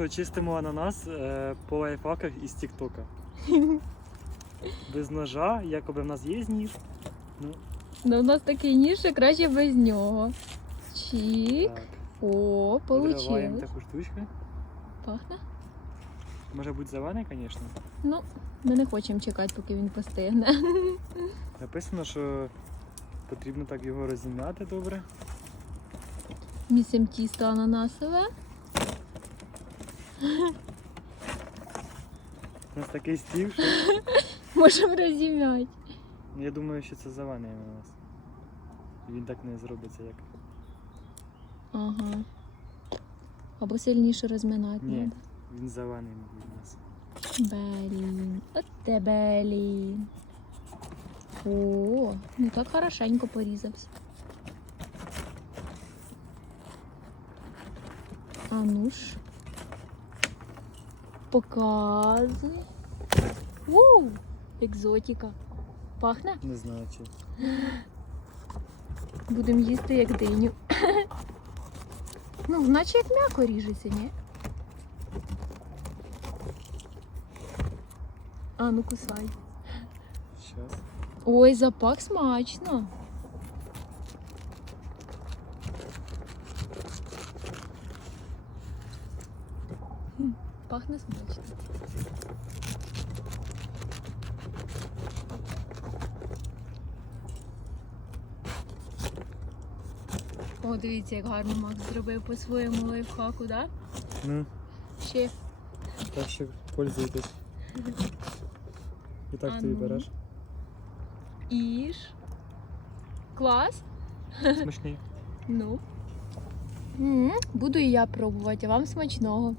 що чистимо ананас е, по лайфхаках із Тіктока. Без ножа, якоби в нас є ніж. Ну, Ну, у нас такий ніж, що краще без нього. Чік. так. О, Відриваємо получилось. таку штучку. Пахне? Може бути зелений, звісно. Ну, ми не хочемо чекати, поки він постигне. Написано, що потрібно так його розім'яти добре. Місимо тісто ананасове. У нас такий стів, що Можемо розім'яти. я думаю, що це зелений ананас. І Він так не зробиться, як. Ага. Або сильніше розминати. Ні. треба. Він зелений, мабуть, у нас. Блін. От те блін. О, ну так хорошенько порізався. А ну ж. Показуй. Воу! Екзотика. Пахне? Не знаю чи. Будемо їсти як диню. ну, наче як м'яко ріжеться, ні? А, ну кусай. Щас. Ой, запах смачно. Пахне смачно. О, дивіться, як гарно Макс зробив по своєму лайфхаку, да? Ну, Ще так що пользуйтесь. І так А ти ну. береш. іж. Клас. Смачний. Ну. М, Буду і я пробувати, а вам смачного.